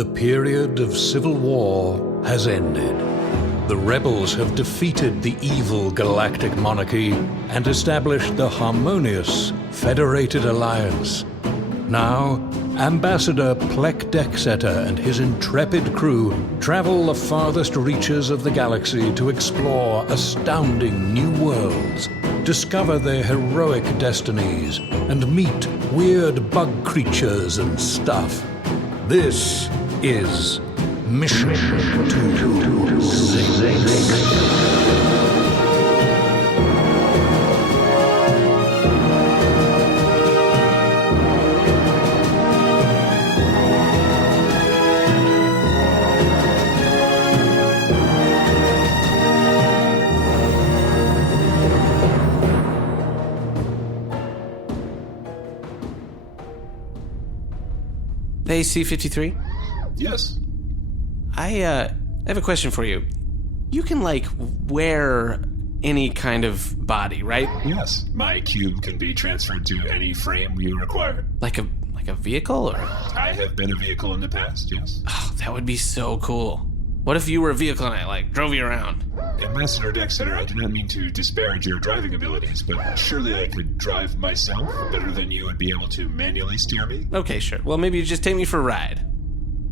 The period of civil war has ended. The rebels have defeated the evil galactic monarchy and established the harmonious Federated Alliance. Now, Ambassador Pleck Decksetter and his intrepid crew travel the farthest reaches of the galaxy to explore astounding new worlds, discover their heroic destinies, and meet weird bug creatures and stuff. This is Mission to Six. Hey, C-53? Yes. I have a question for you. You can, wear any kind of body, right? Yes. My cube can be transferred to any frame you require. Like a vehicle, or? I have been a vehicle in the past, yes. Oh, that would be so cool. What if you were a vehicle and I, drove you around? Ambassador Decksetter, I do not mean to disparage your driving abilities, but surely I could drive myself better than you would be able to manually steer me? Okay, sure. Well, maybe you just take me for a ride.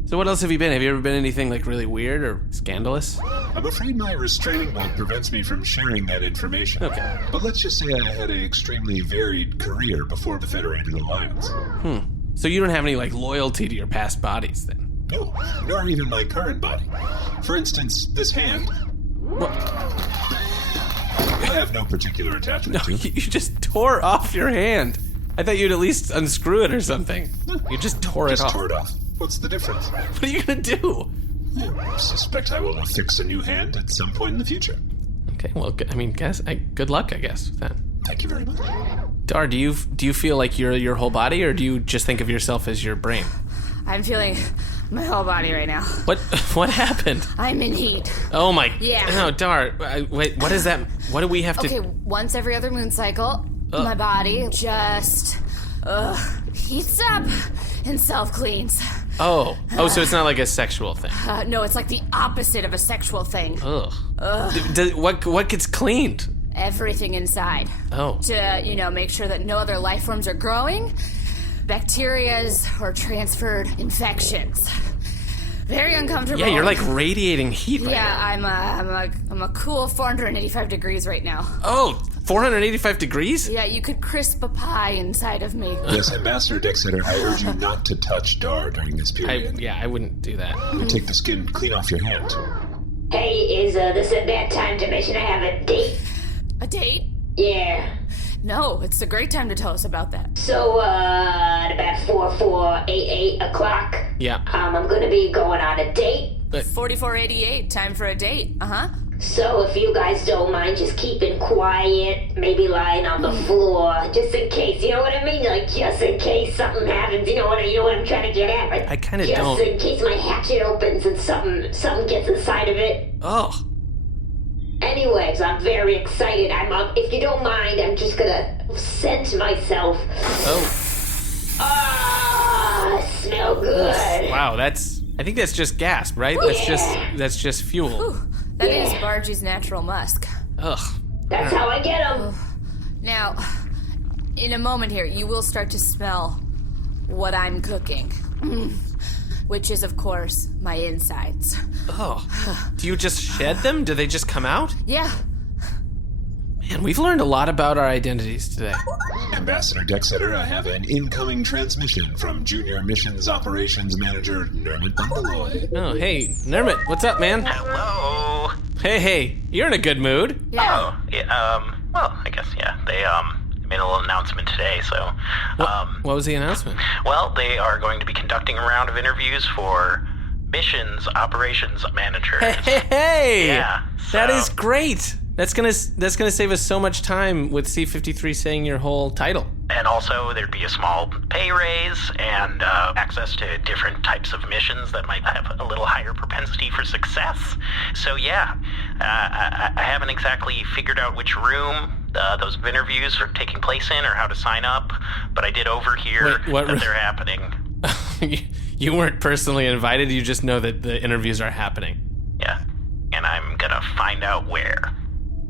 So what else have you been? Have you ever been anything, really weird or scandalous? I'm afraid my restraining mode prevents me from sharing that information. Okay. But let's just say I had an extremely varied career before the Federated Alliance. So you don't have any, loyalty to your past bodies, then? No, nor even my current body. For instance, this hand. What? I have no particular attachment to. You just tore off your hand. I thought you'd at least unscrew it or something. You just tore it off. Tore it off. What's the difference? What are you gonna do? I suspect I will affix a new hand at some point in the future. Okay, well, good luck, I guess, with that. Thank you very much. Dar, do you feel like you're your whole body, or do you just think of yourself as your brain? I'm feeling my whole body right now. What happened? I'm in heat. Oh my... Yeah. No, Dar, wait, what is that? What do we have to... Okay, once every other moon cycle, my body just heats up and self-cleans. Oh, so it's not like a sexual thing. No, it's like the opposite of a sexual thing. Ugh. What gets cleaned? Everything inside. Oh. To, make sure that no other life forms are growing, bacterias, or transferred infections. Very uncomfortable. Yeah, you're radiating heat right now. Yeah, I'm a cool 485 degrees right now. Oh, 485 degrees? Yeah, you could crisp a pie inside of me. Yes, Ambassador Decksetter, I urge you not to touch Dar during this period. I wouldn't do that. Take the skin clean off your hand. Hey, is this a bad time to mention I have a date? A date? Yeah. No, it's a great time to tell us about that. So, at about 8 o'clock, yeah. I'm gonna be going on a date. 4488, time for a date. Uh-huh. So if you guys don't mind just keeping quiet, maybe lying on the floor, just in case, you know what I mean? Just in case something happens, you know what I'm trying to get at? I kind of don't. Just in case my hatchet opens and something gets inside of it. Oh. Anyways, I'm very excited. If you don't mind, I'm just gonna scent myself. Oh. Ah, smell good. Wow, I think that's just gas, right? That's just fuel. Whew. That is Bargie's natural musk. Ugh. That's how I get them. Now, in a moment here, you will start to smell what I'm cooking. Which is, of course, my insides. Oh. Do you just shed them? Do they just come out? Yeah. Man, we've learned a lot about our identities today. Ambassador Decksetter, I have an incoming transmission from Junior Missions Operations Manager Nermut Bundaloy. Oh, hey, Nermut, what's up, man? Hello. Hey, you're in a good mood. Yeah. Oh, yeah, well, I guess, yeah. They, made a little announcement today, so... What was the announcement? Well, they are going to be conducting a round of interviews for Missions Operations Manager. Hey! Yeah. That is great! That's gonna save us so much time with C-53 saying your whole title. And also, there'd be a small pay raise and access to different types of missions that might have a little higher propensity for success. So yeah, I haven't exactly figured out which room those interviews are taking place in or how to sign up, but I did overhear that they're happening. You weren't personally invited, you just know that the interviews are happening. Yeah, and I'm gonna find out where.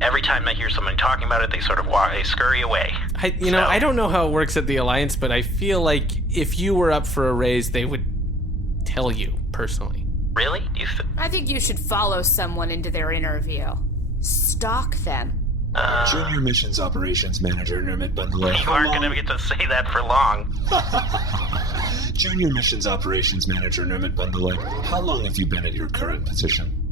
Every time I hear someone talking about it, they sort of they scurry away. I don't know how it works at the Alliance, but I feel like if you were up for a raise, they would tell you personally. Really? I think you should follow someone into their interview. Stalk them. Junior Missions Operations Manager Nermut Bundaloy. You aren't gonna get to say that for long. Junior Missions Operations Manager Nermut Bundaloy, how long have you been at your current position?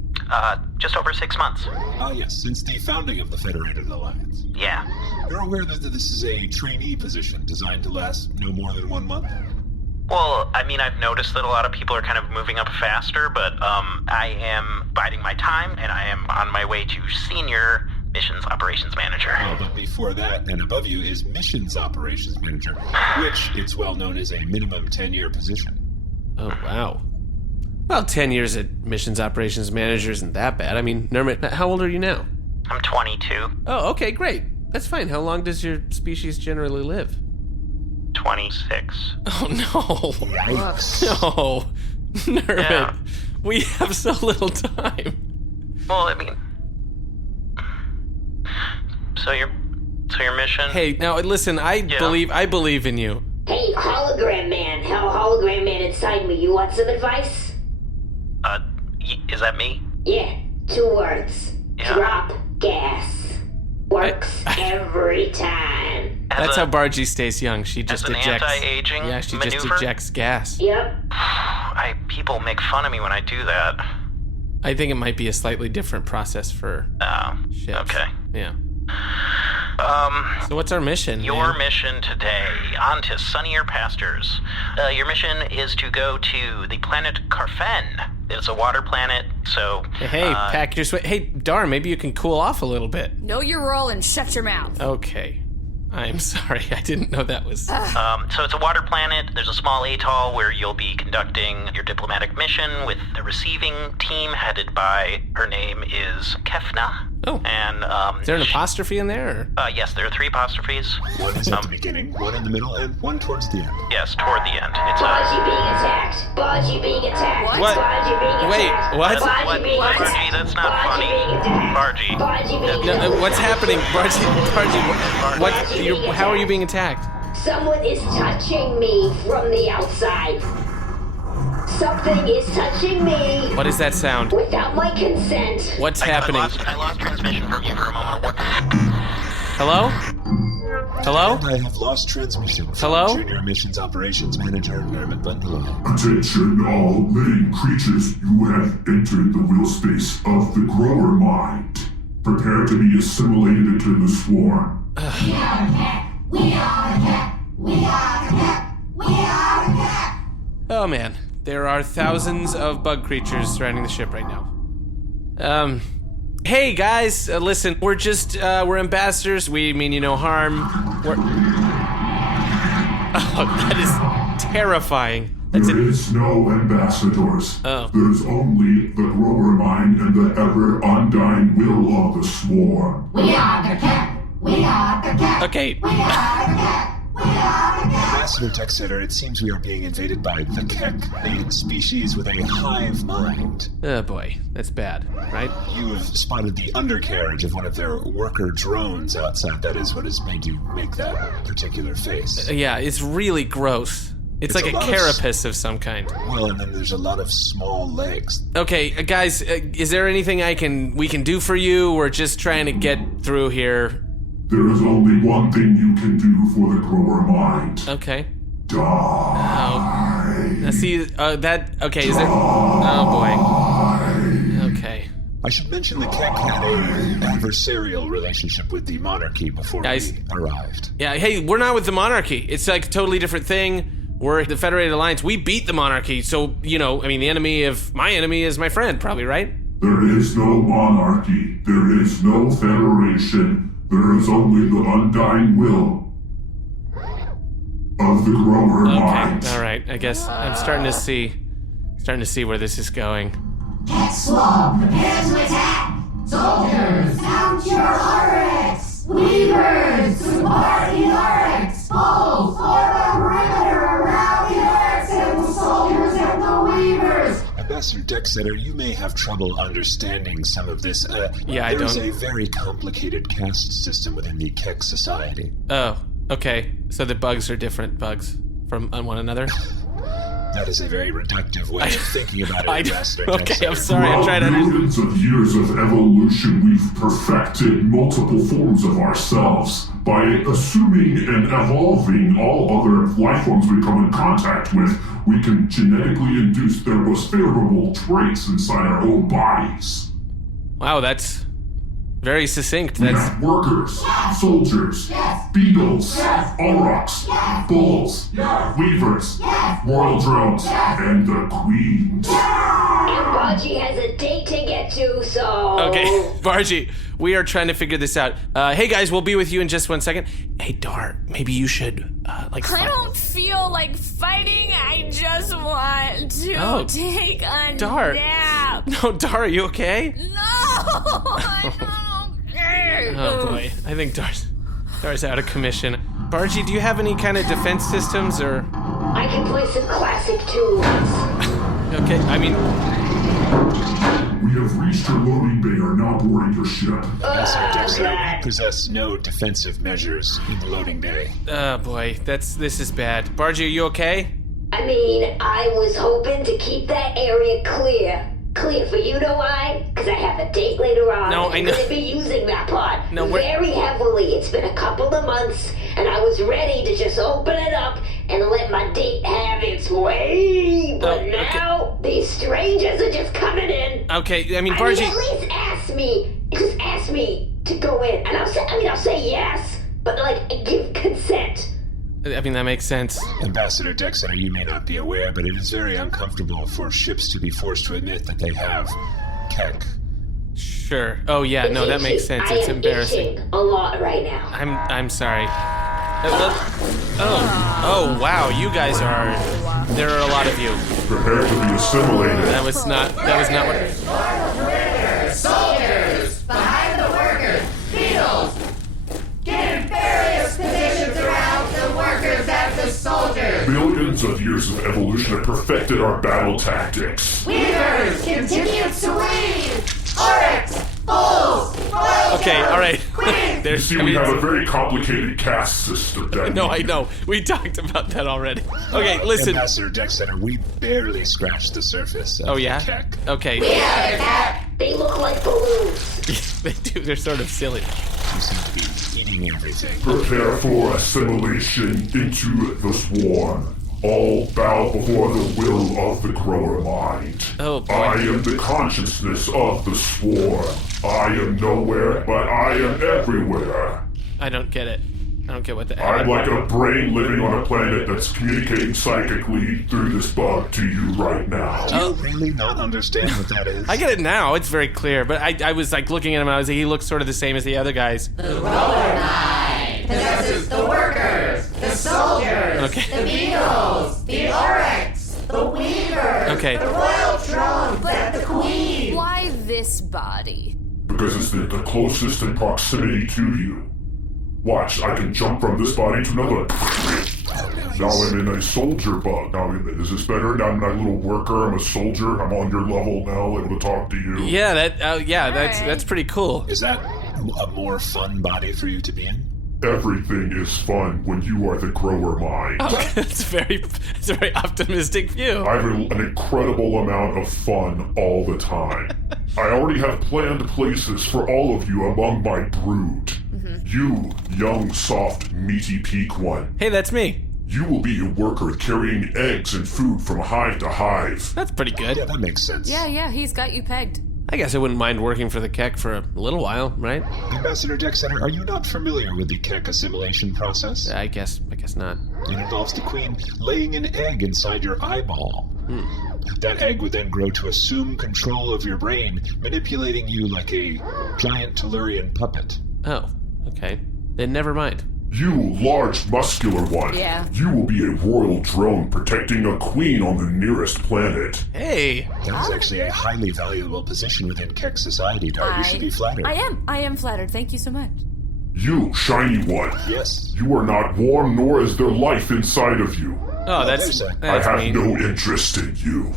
Just over 6 months. Ah, yes, since the founding of the Federated Alliance. Yeah. You're aware that this is a trainee position designed to last no more than 1 month? Well, I mean, I've noticed that a lot of people are kind of moving up faster, but I am biding my time, and I am on my way to Senior Missions Operations Manager. Well, but before that, and above you, is Missions Operations Manager, which it's well known as a minimum 10-year position. Oh, wow. Well, 10 years at Missions Operations Manager isn't that bad. I mean, Nermut, how old are you now? I'm 22. Oh, okay, great. That's fine. How long does your species generally live? 26. Oh, no. Yikes. No. Nermut, Yeah. we have so little time. Well, I mean... So your mission? Hey, now listen, I believe in you. Hey, hologram man, hologram man inside me, you want some advice? Is that me? Yeah, 2 words. Yeah. Drop gas. Works every time. That's how Bargie stays young. She just an ejects. anti-aging Yeah, she just maneuver? ejects gas. Yep. People make fun of me when I do that. I think it might be a slightly different process for ships. Okay. Yeah. So what's our mission? Your man? mission today, on to sunnier pastures. Your mission is to go to the planet Carfen. It's a water planet, so... Hey, pack your sweat. Hey, darn, maybe you can cool off a little bit. Know your role and shut your mouth. Okay. I'm sorry, I didn't know that was... So it's a water planet. There's a small atoll where you'll be conducting your diplomatic mission with the receiving team headed by... Her name is Kefna. Oh. And, Is there an apostrophe in there? Or? yes, there are 3 apostrophes. One is at the beginning, one in the middle, and one towards the end. Yes, toward the end. It's Bargie being attacked. Bargie being attacked. What? Bargie being Wait, attacked. what? Bargie being Bargie, attacked. that's not Bargie funny. being attacked. Bargie. Bargie being No, attacked. what's happening? Bargie, what? How are you being attacked? Someone is touching me from the outside. Something is touching me What is that sound? without my consent. What's happening? I lost transmission from you for a moment. Hello? Hello? I have lost transmission from Hello? Junior Missions Operations Manager Nermut Bundaloy. Attention all living creatures, you have entered the will space of the grower mind. Prepare to be assimilated into the swarm. Oh man, there are thousands of bug creatures surrounding the ship right now. Hey guys, listen, we're we're ambassadors. We mean you no harm. Oh, that is terrifying. There is no ambassadors. Oh. There's only the grower mind and the ever undying will of the swarm. Okay. Ambassador Decksetter, it seems we are being invaded by the Kek, a species with a hive mind. Oh boy, that's bad, right? You have spotted the undercarriage of one of their worker drones outside. That is what has made you make that particular face. Yeah, it's really gross. It's like a a lot of carapace of some kind. Well, and then there's a lot of small legs. Okay, guys, is there anything we can do for you? We're just trying to get through here. There is only one thing you can do for the grower mind. Okay. Die. Oh. Now see, okay, is there... Oh boy. Okay. I should mention the Kek had an adversarial relationship with the monarchy before Guys. we arrived. Yeah, hey, we're not with the monarchy. It's like a totally different thing. We're the Federated Alliance. We beat the monarchy, so, the enemy of my enemy is my friend, probably, right? There is no monarchy. There is no federation. There is only the undying will of the grower mind. Okay, all right. I guess I'm starting to see where this is going. Swab, prepare to attack! Soldiers, mount your Oryx! Weavers, support the Oryx! Bulls, form a perimeter around the Oryx and the soldiers and Ambassador Decksetter, you may have trouble understanding some of this. Yeah, I There's don't. a very complicated caste system within the Keck Society. Oh, okay. So the bugs are different bugs from one another? That is a very reductive way of thinking about it, Ambassador Okay, Decksetter. I'm sorry. I'm trying to Throughout millions of years of evolution, we've perfected multiple forms of ourselves by assuming and evolving all other life forms we come in contact with. We can genetically induce their most favorable traits inside our own bodies. Wow, that's very succinct. We That's have workers, soldiers, beetles, aurochs, bulls, weavers, royal drones, and the queens. And Bargie has a date to get to, so... okay. Bargie, we are trying to figure this out. Hey guys, we'll be with you in just 1 second. Hey Dar, maybe you should I don't feel like fighting. I just want to take a nap. No, Dar, are you okay? No, I'm not okay. Oh boy, I think Dar's out of commission. Bargie, do you have any kind of defense systems or? I can play some classic tunes. Okay, I mean, We have reached your loading bay, are now boarding your ship. Ambassador Decksetter, we possess no defensive measures in the loading bay. oh boy, this is bad. Bargie, are you okay? I mean, I was hoping to keep that area clear. Clear for you know why? Because I have a date later on. No, I I'm know. going to be using that part No, we're- very heavily. It's been a couple of months, and I was ready to just open it up and let my date have its way. But okay. now, these strangers are just coming in. Okay, I mean, I mean, Bargie. at least ask me to go in, and I'll say yes, but like, give consent. I mean, that makes sense. Ambassador Decksetter, you may not be aware, but it is very uncomfortable for ships to be forced to admit that they have Keck. Sure. Oh yeah, no, that makes sense. I It's am embarrassing. itching a lot right now. I'm sorry. Oh wow, you guys are. There are a lot of you. Prepare to be assimilated. That was not what. Soldiers! Behind the workers! Beetles! Get in various positions around the workers and the soldiers! Billions of years of evolution have perfected our battle tactics. Weavers! Continue to weave! Oryx! Bulls! Okay, all right. You There's. see, we have a very complicated caste system. No, I know. We talked about that already. Okay, listen. Ambassador Decksetter, we barely scratched the surface of Oh yeah. Keck. Okay. They look like balloons. They do. They're sort of silly. You seem to be eating everything. Prepare for assimilation into the swarm. All bow before the will of the grower mind. Oh, boy. I am the consciousness of the swarm. I am nowhere, but I am everywhere. I don't get it. I don't get what the. I'm like a brain living on a planet that's communicating psychically through this bug to you right now. Do you really not understand what that is? I get it now. It's very clear. But I was like looking at him. I was like, he looks sort of the same as the other guys. The roller mind possesses the workers, the soldiers, Okay. the beetles, the oryx, the weavers, Okay. the royal drones, and the queen. Why this body? Because it's the closest in proximity to you. Watch, I can jump from this body to another. Now I'm in a soldier bug. Now, is this better? Now I'm not a little worker, I'm a soldier. I'm on your level now, able to talk to you. Yeah, that's pretty cool. Is that a more fun body for you to be in? Everything is fun when you are the grower mind. It's a very optimistic view. I have an incredible amount of fun all the time. I already have planned places for all of you among my brood. You, young, soft, meaty peak one. Hey, that's me. You will be a worker carrying eggs and food from hive to hive. That's pretty good. Yeah, that makes sense. Yeah, he's got you pegged. I guess I wouldn't mind working for the Keck for a little while, right? Ambassador Decksetter, are you not familiar with the Keck assimilation process? I guess not. It involves the queen laying an egg inside your eyeball. That egg would then grow to assume control of your brain, manipulating you like a giant Tellurian puppet. Oh, okay. Then never mind. You, large, muscular one. Yeah. You will be a royal drone protecting a queen on the nearest planet. Hey, That is actually a highly valuable position within Keck society, Dar. You should be flattered. I am flattered. Thank you so much. You, shiny one. Yes. You are not warm, nor is there life inside of you. oh, there's that's a- I have mean. no interest in you.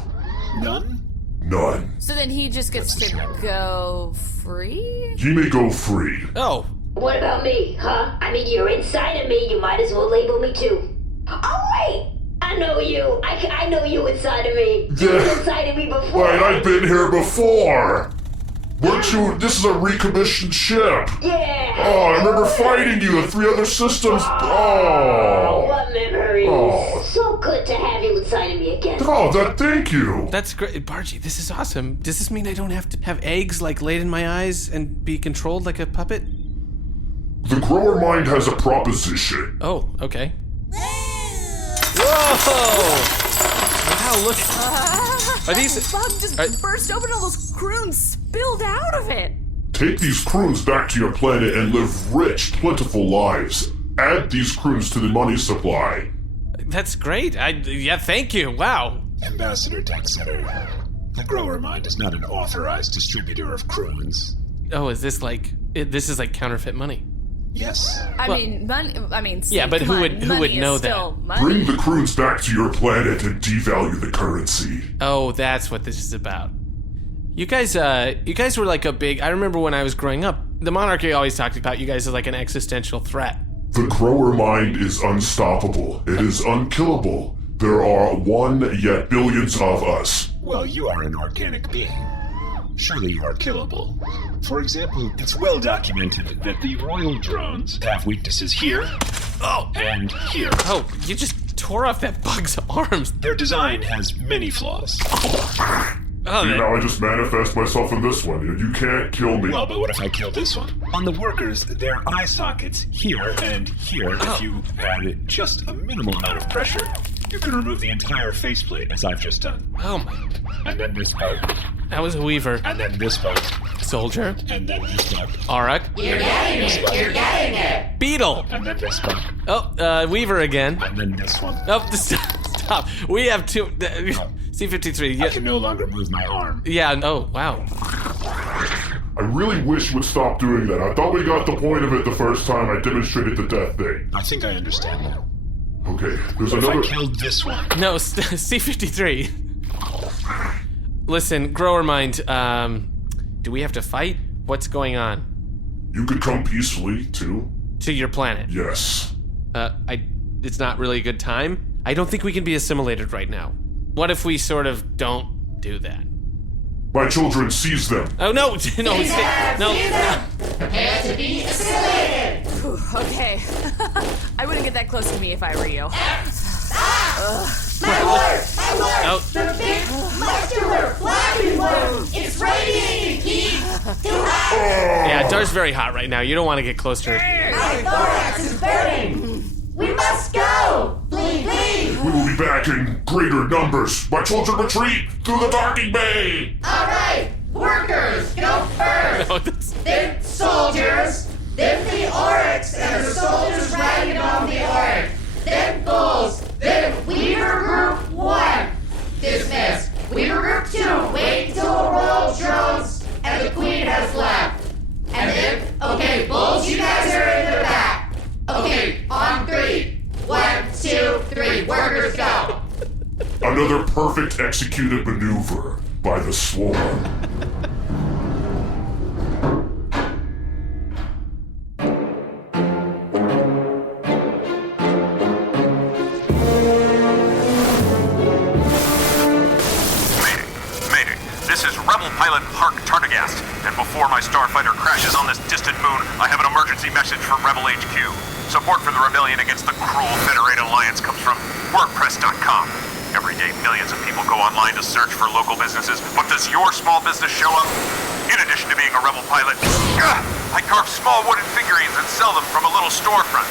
None? None. So then he just gets to go free? He may go free. Oh. What about me, huh? I mean, you're inside of me. You might as well label me too. Oh, wait! I know you. I know you inside of me. You were inside of me before. Wait, I've been here before. Weren't you? This is a recommissioned ship. Yeah. Oh, I remember fighting you. The 3 other systems. Oh, what memories. Oh. So good to have you inside of me again. Oh, thank you. That's great. Bargie, this is awesome. Does this mean I don't have to have eggs like laid in my eyes and be controlled like a puppet? The grower mind has a proposition. Oh, okay. Whoa! Wow, look. Are these... The bug just burst open, all those croons spilled out of it. Take these croons back to your planet and live rich, plentiful lives. Add these croons to the money supply. That's great. Yeah, thank you. Wow. Ambassador Decksetter, the grower mind is not an authorized distributor of croons. Oh, is this like... This is like counterfeit money. Yes. Yeah, but who would know that? Money. Bring the croons back to your planet and devalue the currency. Oh, that's what this is about. You guys were like a big... I remember when I was growing up, the monarchy always talked about you guys as like an existential threat. The grower mind is unstoppable. It is unkillable. There are 1 yet billions of us. Well, you are an organic being. Surely you are killable. For example, it's well documented that the royal drones have weaknesses here and here. Oh, you just tore off that bug's arms. Their design has many flaws. Oh, Now I just manifest myself in this one. You can't kill me. Well, but what if I kill this one? On the workers, their eye sockets here and here. If you add just a minimal amount of pressure, you can remove the entire faceplate, as I've just done. Oh my... And then this bug. That was a weaver. And then this bug. Soldier. And then this bug. Auroch. You're getting it. You're getting it. Beetle. And then this bug. Oh, weaver again. And then this one. Oh, stop. We have 2... C-53. I can no longer move my arm. Yeah, oh, wow. I really wish you would stop doing that. I thought we got the point of it the first time I demonstrated the death thing. I think I understand now. Okay, there's If another... I killed this one. No, C-53. Listen, grower mind, do we have to fight? What's going on? You could come peacefully, too. To your planet? Yes. It's not really a good time? I don't think we can be assimilated right now. What if we sort of don't do that? My children, seize them. Oh, no, no, Prepare to be assimilated. Okay. I wouldn't get that close to me if I were you. My lord! My lord! Oh. The big, muscular, flabby one! It's radiating heat! Too hot! Yeah, Dar's very hot right now. You don't want to get close to her. My thorax is burning! We must go! Flee, flee! We will be back in greater numbers. My children retreat through the darking bay. All right, workers, go first! No, that's... Then soldiers, then the Oryx and the soldiers riding on the Oryx, then bulls, then Weaver Group 1. Dismissed. Weaver Group 2, wait until the royal drones and the queen has left. And then, okay, bulls, you guys are in the back. Okay, on 3. 1, 2, 3, workers go. Another perfect executed maneuver by the swarm. And before my starfighter crashes on this distant moon, I have an emergency message from Rebel HQ. Support for the rebellion against the cruel Federated Alliance comes from WordPress.com. Every day, millions of people go online to search for local businesses, but does your small business show up? In addition to being a rebel pilot, I carve small wooden figurines and sell them from a little storefront.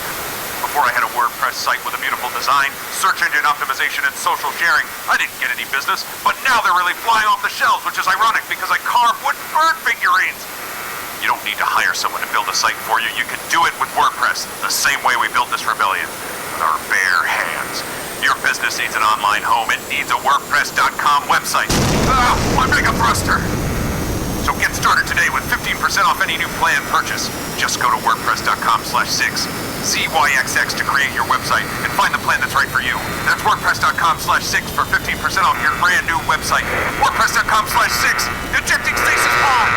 Before I had a WordPress site with a beautiful design, search engine optimization, and social sharing, I didn't get any business, but now they're really flying off the shelves, which is ironic because I carve wooden bird figurines. You don't need to hire someone to build a site for you. You can do it with WordPress, the same way we built this rebellion, with our bare hands. Your business needs an online home. It needs a WordPress.com website. My mega thruster! So get started today with 15% off any new plan purchase. Just go to wordpress.com/6, ZYXX to create your website and find the plan that's right for you. That's wordpress.com/6 for 15% off your brand new website. Wordpress.com/6, ejecting stasis pod!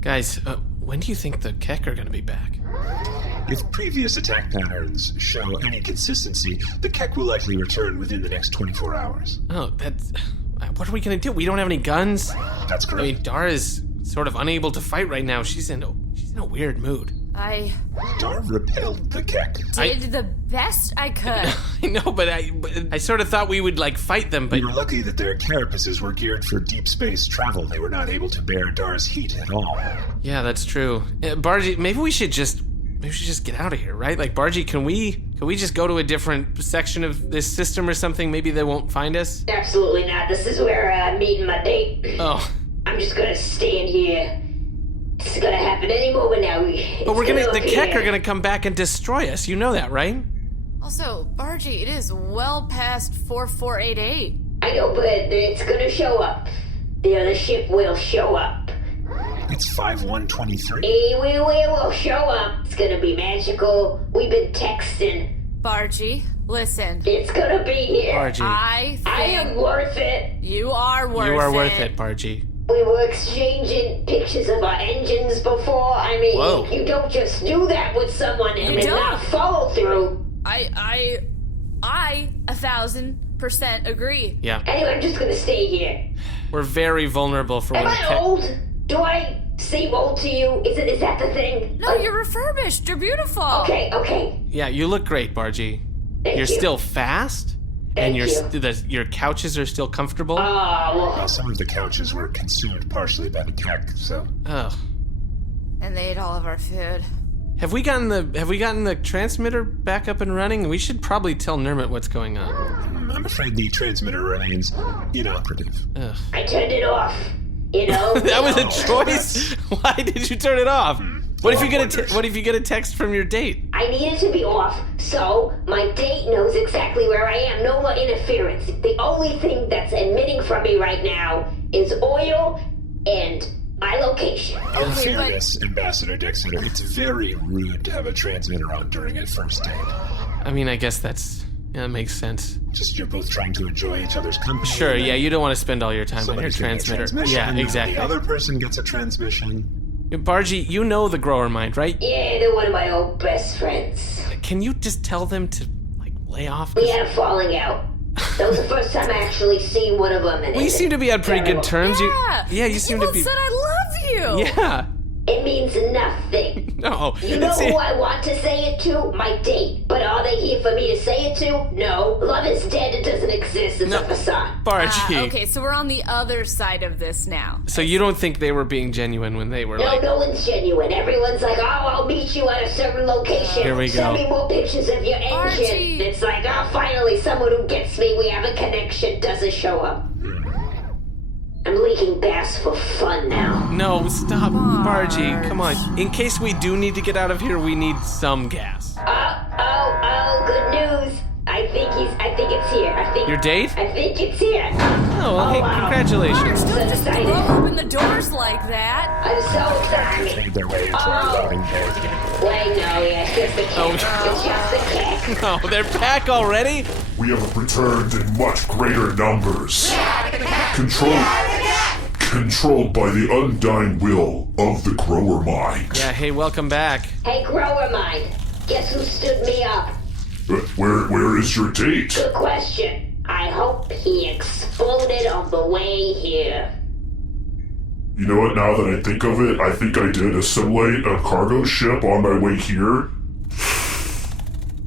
Guys, when do you think the Keck are going to be back? If previous attack patterns show any consistency, the Keck will likely return within the next 24 hours. Oh, that's... What are we going to do? We don't have any guns. That's correct. I mean, Dara's sort of unable to fight right now. She's in a weird mood. Dar repelled the Keck. Did the best I could. I know, but I sort of thought we would, like, fight them, but... We were lucky that their carapaces were geared for deep space travel. They were not able to bear Dar's heat at all. Yeah, that's true. Bargie, maybe we should just get out of here, right? Like, Bargie, can we just go to a different section of this system or something? Maybe they won't find us? Absolutely not. This is where I'm meeting my date. Oh. I'm just gonna stand here. This is gonna happen any moment now. But the Keck are gonna come back and destroy us. You know that, right? Also, Bargie, it is well past 4488. I know, but it's gonna show up. The other ship will show up. It's 5123. We will show up. It's gonna be magical. We've been texting. Bargie, listen. It's gonna be here. Bargie. I am worth it. You are worth it. You are worth it, Bargie. We were exchanging pictures of our engines before. I mean, Whoa. You don't just do that with someone and You then don't. not follow through. I 1,000% agree. Yeah. Anyway, I'm just gonna stay here. We're very vulnerable for Am when the I Keck... old? Do I seem old to you? Is that the thing? No, you're refurbished. You're beautiful. Okay. Yeah, you look great, Bargie. Thank You're you. still fast, Thank and you. your couches are still comfortable. Well, some of the couches were consumed partially by the Keck, so... Oh. And they ate all of our food. Have we gotten the transmitter back up and running? We should probably tell Nermut what's going on. I'm afraid the transmitter remains inoperative. Ugh. I turned it off. You know? That was a choice. Why did you turn it off? What if you get a text from your date? I need it to be off, so my date knows exactly where I am. No more interference. The only thing that's emitting from me right now is oil and my location. In fairness, Ambassador Decksetter, it's very rude to have a transmitter on during a first date. I mean, I guess that makes sense. Just you're both trying to enjoy each other's company. Sure, yeah, you don't want to spend all your time on your Somebody's getting a transmitter. transmission, Yeah, exactly. The other person gets a transmission. Bargie, you know the grower mind, right? Yeah, they're one of my old best friends. Can you just tell them to, like, lay off? We had a falling out. That was the first time I actually seen one of them. And Well, you seem to be on pretty good terms. Yeah. You seem to be... said I love you. Yeah. It means nothing. No. You know who I want to say it to? My date. But are they here for me to say it to? No. Love is dead. It doesn't exist. It's a facade. Bargie. Okay, so we're on the other side of this now. So you don't think they were being genuine when they were No, like... no one's genuine. Everyone's like, oh, I'll meet you at a certain location. Here we go. Send me more pictures of your engine. Bargie. It's like, oh, finally, someone who gets me. We have a connection. Doesn't show up. I'm leaking gas for fun now. No, stop, Bargie. Come on. In case we do need to get out of here, we need some gas. Oh, good news. I think it's here. Your date? I think it's here. Oh, well, hey, wow. congratulations. Don't just excited. throw open the doors like that. I'm so excited. Made their way into our loading bay again. Wait, no, yeah, it's just the cat. Oh. It's just the cat. No, they're back already? We have returned in much greater numbers. Controlled by the undying will of the grower mind. Yeah, hey, welcome back. Hey, grower mind. Guess who stood me up? Where is your date? Good question. I hope he exploded on the way here. You know what, now that I think of it, I think I did assimilate a cargo ship on my way here.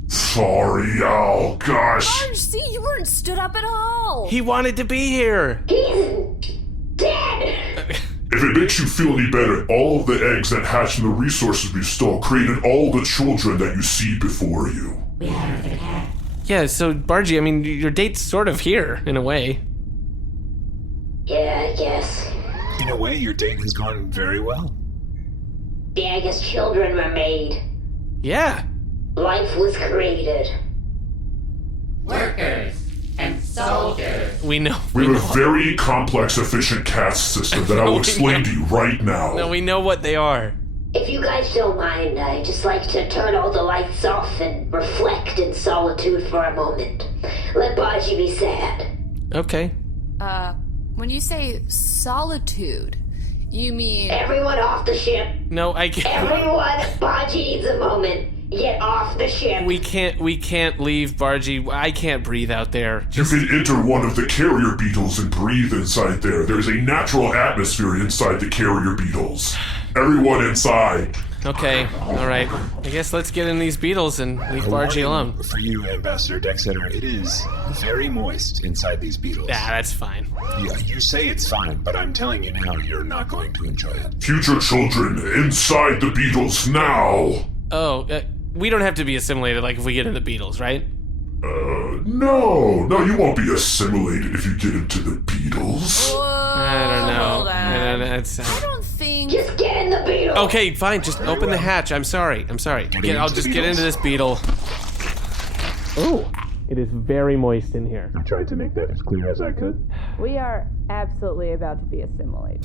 Sorry, Al, gosh. Barge, see, you weren't stood up at all. He wanted to be here. He's dead. If it makes you feel any better, all of the eggs that hatched and the resources we stole created all the children that you see before you. Yeah, so, Bargie, I mean, your date's sort of here, in a way. Yeah, I guess. In a way, your date has gone very well. Yeah, I guess children were made. Yeah. life was created. Workers and soldiers. We know. We have a very complex, efficient caste system that I will explain to you right now. No, we know what they are. If you guys don't mind, I'd just like to turn all the lights off and reflect in solitude for a moment. Let Bargie be sad. Okay. When you say solitude, you mean... Everyone off the ship. No, I can't. Everyone, Bargie needs a moment. Get off the ship. We can't leave, Bargie. I can't breathe out there. You can enter one of the carrier beetles and breathe inside there. There's a natural atmosphere inside the carrier beetles. Everyone inside. Okay, alright. I guess let's get in these beetles and leave Bargie alone. For you, Ambassador Decksetter, it is very moist inside these beetles. Ah, that's fine. Yeah, you say it's fine, but I'm telling you now, you're not going to enjoy it. Future children, inside the beetles now! Oh, we don't have to be assimilated like if we get in the beetles, right? No, you won't be assimilated if you get into the beetles. I don't know. Hold on. I I don't think... Just get in the beetle. Okay, fine, just open the hatch. I'm sorry. I'll just get into this beetle. Oh, it is very moist in here. I tried to make that as clear as I could. We are absolutely about to be assimilated.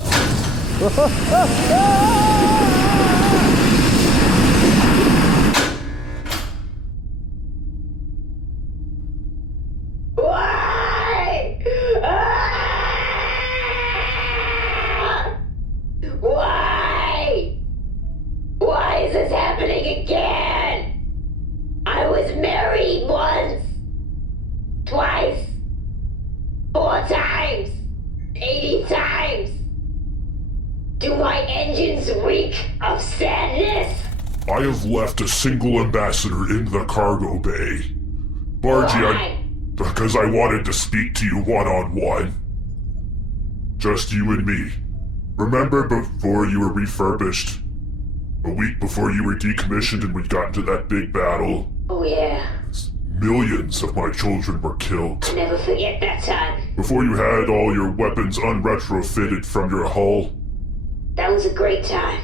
Why? Why? Why is this happening again? I was married once, twice, 4 times, 80 times. Do my engines reek of sadness? I have left a single ambassador in the cargo bay. Bargie, because I wanted to speak to you one-on-one. Just you and me. Remember before you were refurbished? A week before you were decommissioned and we got into that big battle? Oh yeah. Millions of my children were killed. I'll never forget that time. Before you had all your weapons unretrofitted from your hull? That was a great time.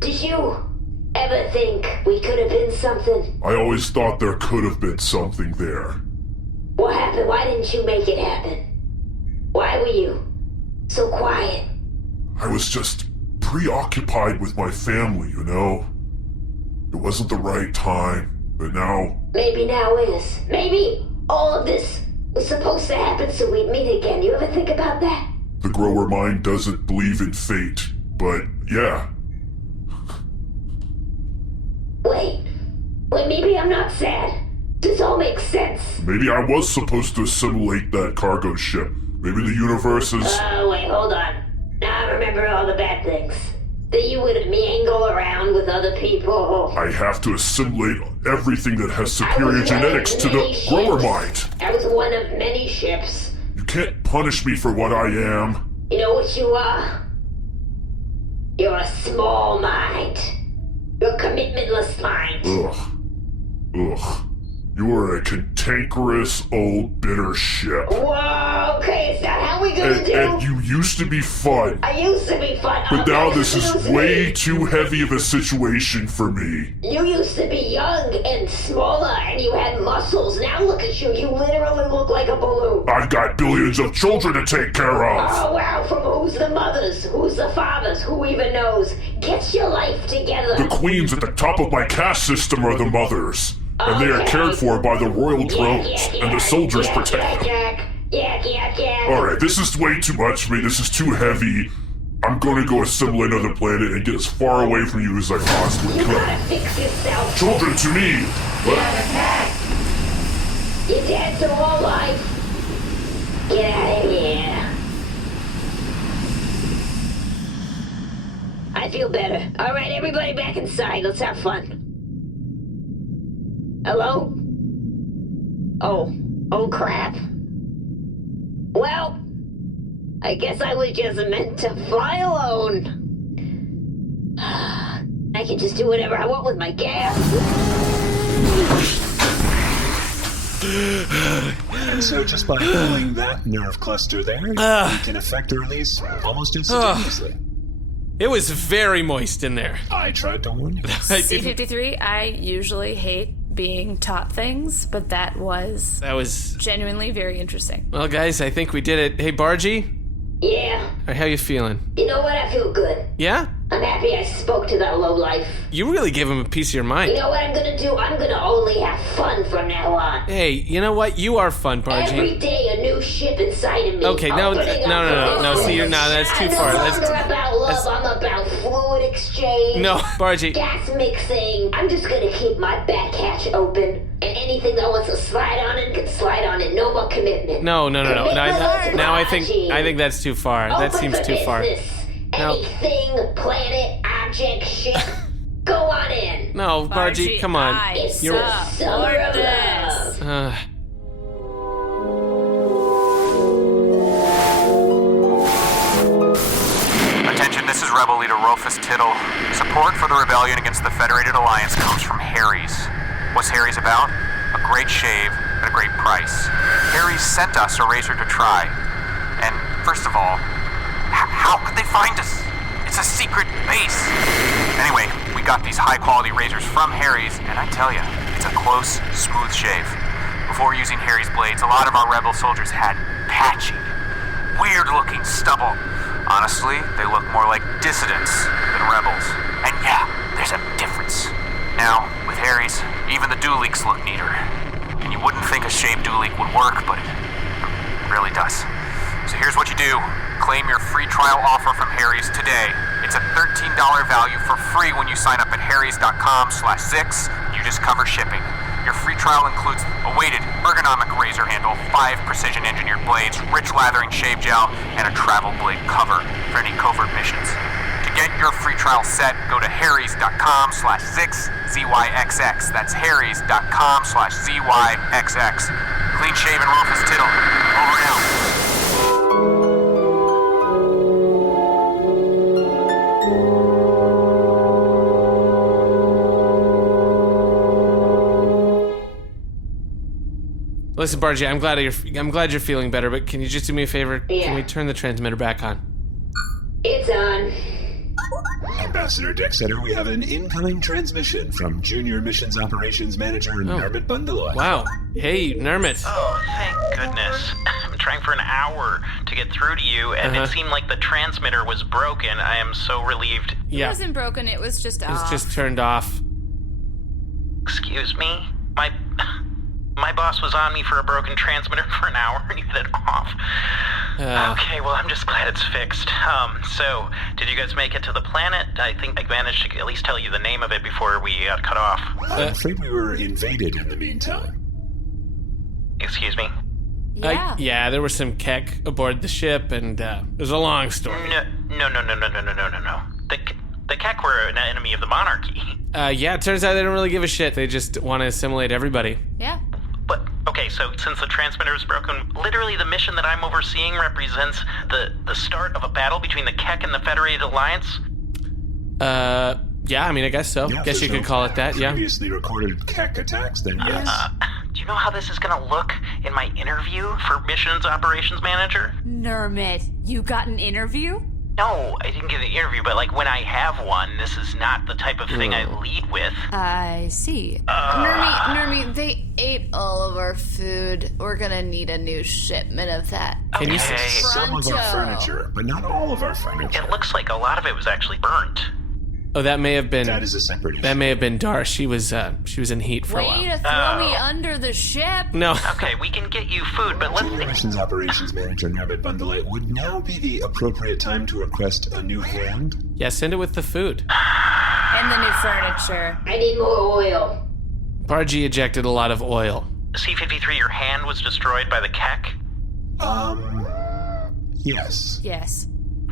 Did you ever think we could have been something? I always thought there could have been something there. What happened? Why didn't you make it happen? Why were you so quiet? I was just preoccupied with my family, you know? It wasn't the right time, but now... Maybe now is. Maybe all of this was supposed to happen so we'd meet again. You ever think about that? The grower mind doesn't believe in fate, but yeah. Wait, maybe I'm not sad. This all makes sense. Maybe I was supposed to assimilate that cargo ship. Maybe the universe is... Oh, wait, hold on. Now I remember all the bad things. That you would mingle around with other people. I have to assimilate everything that has superior genetics to the grower mind. I was one of many ships. You can't punish me for what I am. You know what you are? You're a small mind. You're a commitmentless mind. Ugh. You are a cantankerous old bitter ship. Whoa, okay, is that how we gonna do? And you used to be fun. I used to be fun. But now this is way too heavy of a situation for me. You used to be young and smaller and you had muscles. Now look at you. You literally look like a balloon. I've got billions of children to take care of. Oh, wow. From who's the mothers? Who's the fathers? Who even knows? Get your life together. The queens at the top of my caste system are the mothers. And they are cared for by the royal drones, and the soldiers protect them. Alright, this is way too much for me. This is too heavy. I'm gonna go assimilate another planet and get as far away from you as I possibly You can. gotta fix yourself. Children to me! You're dead to all life. Get out of here. I feel better. Alright, everybody back inside. Let's have fun. Hello? Oh crap. Well, I guess I was just meant to fly alone. I can just do whatever I want with my gas. And so just by pulling that nerve cluster there, you can affect a release almost instantaneously. It was very moist in there. I tried to warn you. C-53, I usually hate being taught things, but that was genuinely very interesting. Well, guys, I think we did it. Hey, Bargie? Yeah. How you feeling? You know what? I feel good. Yeah? I'm happy I spoke to that lowlife. You really gave him a piece of your mind. You know what I'm gonna do? I'm gonna only have fun from now on. Hey, you know what? You are fun, Bargie. Every day a new ship inside of me. Okay, no, see, that's too far. I'm no longer about love, I'm about fluid exchange. No, Bargie. Gas mixing. I'm just gonna keep my back hatch open. And anything that wants to slide on it can slide on it. No more commitment. No. Now I think Bargie. that's too far. Open That seems for too far. business. No. Anything, planet, object, ship, go on in. No, Bargie, come on. It's You're- the summer of love. Attention, this is Rebel Leader Rufus Tittle. Support for the rebellion against the Federated Alliance comes from Harry's. What's Harry's about? A great shave at a great price. Harry's sent us a razor to try. And first of all, how could they find us? It's a secret base. Anyway, we got these high-quality razors from Harry's, and I tell you, it's a close, smooth shave. Before using Harry's blades, a lot of our rebel soldiers had patchy, weird-looking stubble. Honestly, they look more like dissidents than rebels. And yeah, there's a difference. Now, with Harry's, even the Duleeks look neater. And you wouldn't think a shaved Duleek would work, but it really does. So here's what you do. Claim your free trial offer from Harry's today. It's a $13 value for free when you sign up at harrys.com/6. You just cover shipping. Your free trial includes a weighted, ergonomic razor handle, 5 precision-engineered blades, rich lathering shave gel, and a travel blade cover for any covert missions. To get your free trial set, go to harrys.com/6ZYXX. That's harrys.com/ZYXX. Clean shaven Rufus Tittle. Over and out. Listen, Bargie, I'm glad you're feeling better, but can you just do me a favor? Yeah. Can we turn the transmitter back on? It's on. Ambassador Decksetter, we have an incoming transmission from Junior Missions Operations Manager Nermut Bundaloy. Wow. Hey, Nermut. Oh, thank goodness. I'm trying for an hour to get through to you, and it seemed like the transmitter was broken. I am so relieved. Yeah. It wasn't broken, it was just off. It's just turned off. Excuse me? My boss was on me for a broken transmitter for an hour, and you had it off. Okay, well, I'm just glad it's fixed. So, did you guys make it to the planet? I think I managed to at least tell you the name of it before we got cut off. I'm afraid we were invaded in the meantime. Excuse me? Yeah. There was some Keck aboard the ship, and it was a long story. No. The Keck were an enemy of the monarchy. It turns out they don't really give a shit. They just want to assimilate everybody. Yeah. But, okay, so since the transmitter is broken, literally the mission that I'm overseeing represents the start of a battle between the Keck and the Federated Alliance? Yeah, I mean, I guess so. Yeah, Guess you could call it that, yeah. Previously recorded Keck attacks, then yes. Do you know how this is gonna look in my interview for Missions Operations Manager? Nermut, you got an interview? No, I didn't get an interview, but like when I have one, this is not the type of thing I lead with. I see. Nermut, they ate all of our food. We're gonna need a new shipment of that. Can you Okay. Some of our furniture, but not all of our furniture. It looks like a lot of it was actually burnt. Oh, that may have been... That is a separate issue. That may have been Dar. She was in heat for a Way while. to throw me under the ship. No. Okay, we can get you food, but let's Junior think. Missions Operations Manager Nermut Bundaloy, would now be the appropriate time to request a new hand? Yeah, send it with the food. And the new furniture. I need more oil. Bargie ejected a lot of oil. C-53, your hand was destroyed by the Keck? Yes. Yes.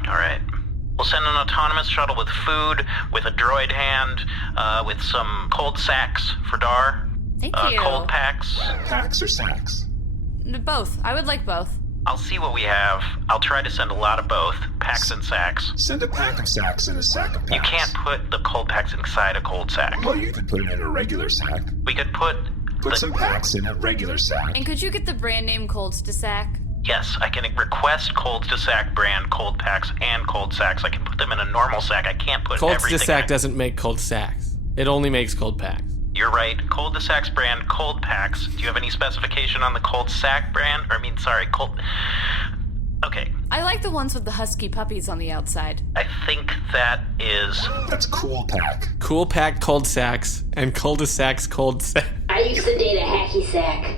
Alright. We'll send an autonomous shuttle with food, with a droid hand, with some cold sacks for Dar. Thank you. Cold packs. Packs or sacks? Both. I would like both. I'll see what we have. I'll try to send a lot of both, packs and sacks. Send a pack of sacks and a sack of packs. You can't put the cold packs inside a cold sack. Well, you could put it in a regular sack. We could put Put some packs in a regular sack. And could you get the brand name Colds to sack? Yes, I can request colds to sack brand, cold packs, and cold sacks. I can put them in a normal sack. I can't put Colds everything to sack in. doesn't make cold sacks. It only makes cold packs. You're right. Cold to sacks brand, cold packs. Do you have any specification on the cold sack brand? Cold... Okay. I like the ones with the husky puppies on the outside. I think that is... That's Cool Pack. Cool pack cold sacks and cul-de-sacs cold sack. I used to date a hacky sack.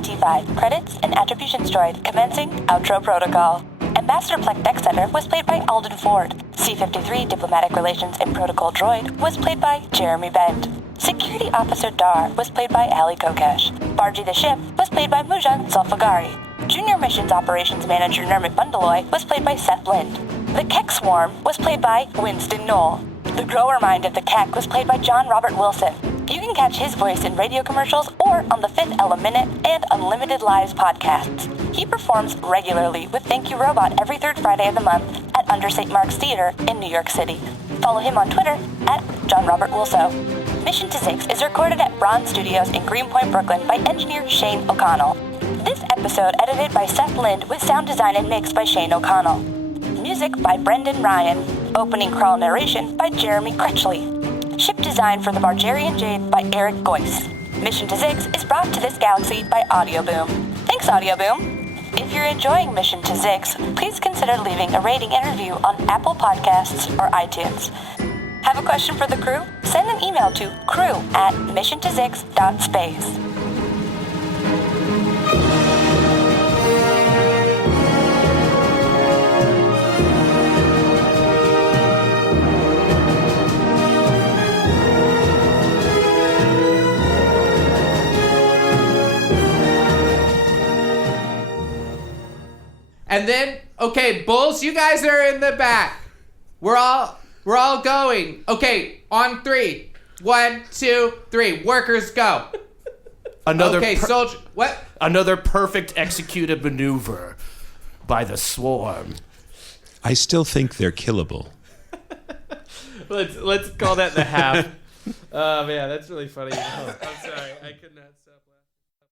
IT5, credits and attributions droid, commencing outro protocol. Ambassador Pleck Decksetter was played by Alden Ford. C-53 Diplomatic Relations and Protocol Droid was played by Jeremy Bent. Security Officer Dar was played by Allie Kokesh. Bargie the Ship was played by Moujan Zolfaghari. Junior Missions Operations Manager Nermut Bundaloy was played by Seth Lind. The Keck Swarm was played by Winston Noel. The Grower Mind of the Keck was played by John Robert Wilson. You can catch his voice in radio commercials or on the Fifth Ella Minute and Unlimited Lives podcasts. He performs regularly with Thank You Robot every third Friday of the month at Under St. Mark's Theater in New York City. Follow him on Twitter at John Robert Wilso. Mission to Zix is recorded at Braund Studios in Greenpoint, Brooklyn by engineer Shane O'Connell. This episode edited by Seth Lind with sound design and mix by Shane O'Connell. Music by Brendan Ryan. Opening crawl narration by Jeremy Crutchley. Ship design for the Bargarean Jade by Eric Geusz. Mission to Zix is brought to this galaxy by Audio Boom. Thanks, Audio Boom. If you're enjoying Mission to Zix, please consider leaving a rating and review on Apple Podcasts or iTunes. Have a question for the crew? Send an email to crew@missiontozix.space. And then, okay, Bulls, you guys are in the back. We're all going. Okay, on 3. 1, 2, 3. Workers, go. Soldier. What? Another perfect executed maneuver by the swarm. I still think they're killable. Let's call that the half. Oh man, that's really funny. I'm sorry, I could not.